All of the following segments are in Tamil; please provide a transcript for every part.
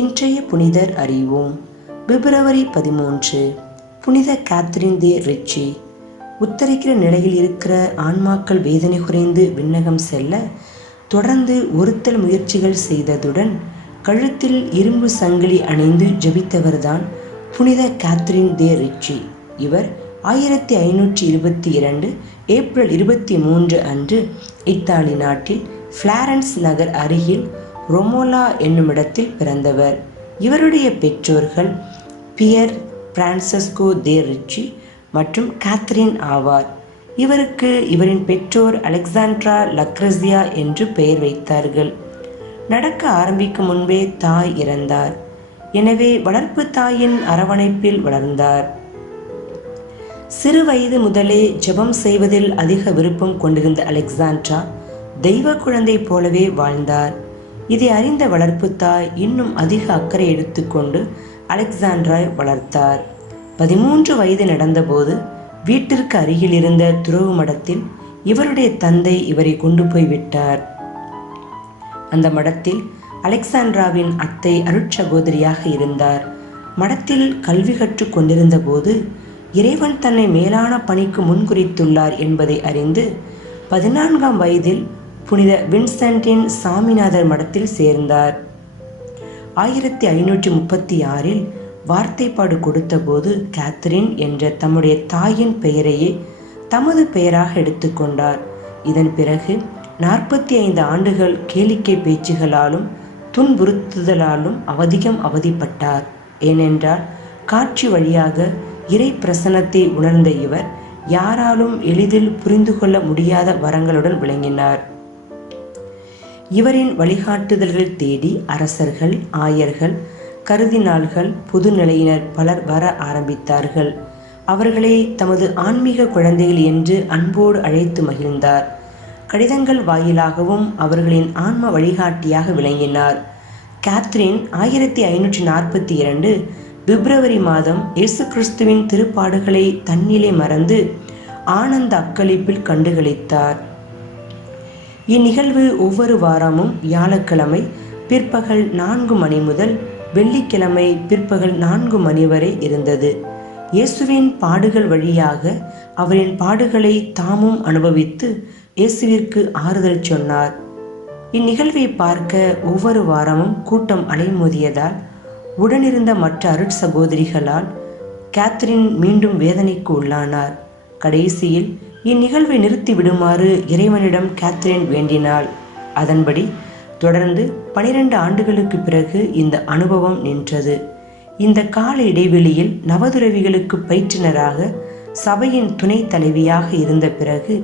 இன்றைய புனிதர் அறிவோம். பிப்ரவரி 13. புனித கேத்ரின் தே ரிச்சி. உத்தரிக்கிற நிலையில் இருக்கிற ஆன்மாக்கள் வேதனை குறைந்து விண்ணகம் செல்ல தொடர்ந்து ஒருத்தல் முயற்சிகள் செய்ததுடன் கழுத்தில் இரும்பு சங்கிலி அணிந்து ஜெபித்தவர்தான் புனித கேத்ரின் தே ரிச்சி. இவர் 1522 ஏப்ரல் 23 அன்று இத்தாலி நாட்டில் ஃபிளாரன்ஸ் நகர் அருகில் ரொமோலா என்னுமிடத்தில் பிறந்தவர். இவருடைய பெற்றோர்கள் பியர் பிரான்சஸ்கோ தே ரிச்சி மற்றும் கேத்ரின் ஆவார். இவருக்கு இவரின் பெற்றோர் அலெக்சாண்ட்ரா லக்ரஸியா என்று பெயர் வைத்தார்கள். நடக்க ஆரம்பிக்கும் முன்பே தாய் இறந்தார். எனவே வளர்ப்பு தாயின் அரவணைப்பில் வளர்ந்தார். சிறு வயது முதலே ஜெபம் செய்வதில் அதிக விருப்பம் கொண்டிருந்த அலெக்சாண்ட்ரா தெய்வ குழந்தை போலவே வாழ்ந்தார். இதை அறிந்த வளர்ப்பு தாய் இன்னும் அதிக அக்கறை எடுத்துக்கொண்டு அலெக்சாண்ட்ராய் வளர்த்தார். 13 வயது நடந்தபோது வீட்டிற்கு அருகில் இருந்த துறவு மடத்தில் இவருடைய தந்தை இவரை கொண்டு போய் விட்டார். அந்த மடத்தில் அலெக்சாண்ட்ராவின் அத்தை அருட்சகோதரியாக இருந்தார். மடத்தில் கல்வி கற்று கொண்டிருந்த போது இறைவன் தன்னை மேலான பணிக்கு முன்குறித்துள்ளார் என்பதை அறிந்து 14ஆம் வயதில் புனித வின்சென்டின் சாமிநாதர் மடத்தில் சேர்ந்தார். 1536 வார்த்தைப்பாடு கொடுத்தபோது கேத்ரின் என்ற தம்முடைய தாயின் பெயரையே தமது பெயராக எடுத்துக்கொண்டார். இதன் பிறகு 45 ஆண்டுகள் கேளிக்கை பேச்சுகளாலும் துன்புறுத்துதலாலும் அதிகம் அவதிப்பட்டார். ஏனென்றால் காட்சி வழியாக இறை பிரசன்னத்தை உணர்ந்த இவர் யாராலும் எளிதில் புரிந்து கொள்ள முடியாத வரங்களுடன் விளங்கினார். இவரின் வழிகாட்டுதல்கள் தேடி அரசர்கள், ஆயர்கள், கருதினாள்கள், பொதுநிலையினர் பலர் வர ஆரம்பித்தார்கள். அவர்களை தமது ஆன்மீக குழந்தைகள் என்று அன்போடு அழைத்து மகிழ்ந்தார். கடிதங்கள் வாயிலாகவும் அவர்களின் ஆன்ம வழிகாட்டியாக விளங்கினார். கேத்ரின் 1542 பிப்ரவரி மாதம் இயேசு கிறிஸ்துவின் திருப்பாடுகளை தன்னிலை மறந்து ஆனந்த அக்களிப்பில் கண்டுகளித்தார். இந்நிகழ்வு ஒவ்வொரு வாரமும் வியாழக்கிழமை பிற்பகல் 4 மணி முதல் வெள்ளிக்கிழமை பிற்பகல் 4 மணி வரை இருந்தது. இயேசுவின் பாடுகள் வழியாக அவரின் பாடுகளை தாமும் அனுபவித்து இயேசுவிற்கு ஆறுதல் சொன்னார். இந்நிகழ்வை பார்க்க ஒவ்வொரு வாரமும் கூட்டம் அலைமோதியதால் உடனிருந்த மற்ற அருட்சகோதரிகளால் கேத்ரின் மீண்டும் வேதனைக்கு உள்ளானார். கடைசியில் இந்நிகழ்வை நிறுத்தி விடுமாறு இறைவனிடம் கேத்ரின் வேண்டினாள். அதன்படி தொடர்ந்து 12 ஆண்டுகளுக்கு பிறகு இந்த அனுபவம் நின்றது. இந்த கால இடைவெளியில் நவதுறவிகளுக்கு பயிற்றுனராக சபையின் துணை தலைவியாக இருந்த பிறகு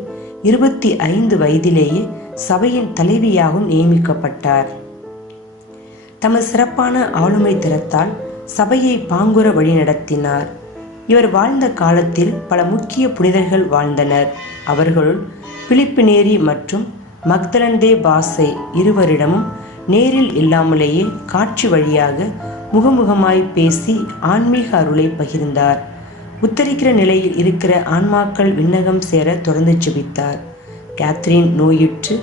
25 வயதிலேயே சபையின் தலைவியாகவும் நியமிக்கப்பட்டார். தமது சிறப்பான ஆளுமை திறத்தால் சபையை பாங்குற வழிநடத்தினார். இவர் வாழ்ந்த காலத்தில் பல முக்கிய புனிதர்கள் வாழ்ந்தனர். அவர்களுள் பிலிப்பு நேரி மற்றும் மக்தலன் தே பாஸை இருவரிடமும் நேரில் இல்லாமலேயே காட்சி வழியாக முகமுகமாய் பேசி ஆன்மீக அருளை பகிர்ந்தார். உத்தரிக்கிற நிலையில் இருக்கிற ஆன்மாக்கள் விண்ணகம் சேர தொடர்ந்து ஜெபித்தார். கேத்ரின் நோயுற்று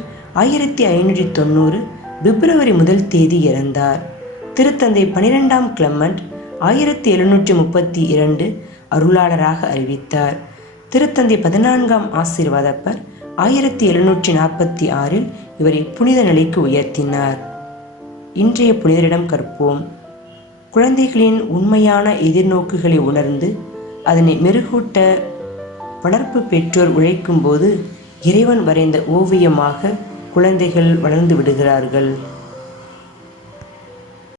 1590 பிப்ரவரி 1 இறந்தார். திருத்தந்தை 12ஆம் கிளெமெண்ட் 1732 அருளாளராக அறிவித்தார். திருத்தந்தை 14ஆம் ஆசீர்வாதப்பர் 1746 இவரை புனித நிலைக்கு உயர்த்தினார். இன்றைய புனிதரிடம் கற்போம். குழந்தைகளின் உண்மையான எதிர்நோக்குகளை உணர்ந்து அதனை மெருகூட்ட வளர்ப்பு பெற்றோர் உழைக்கும் போது இறைவன் வரைந்த ஓவியமாக குழந்தைகள் வளர்ந்து விடுகிறார்கள்.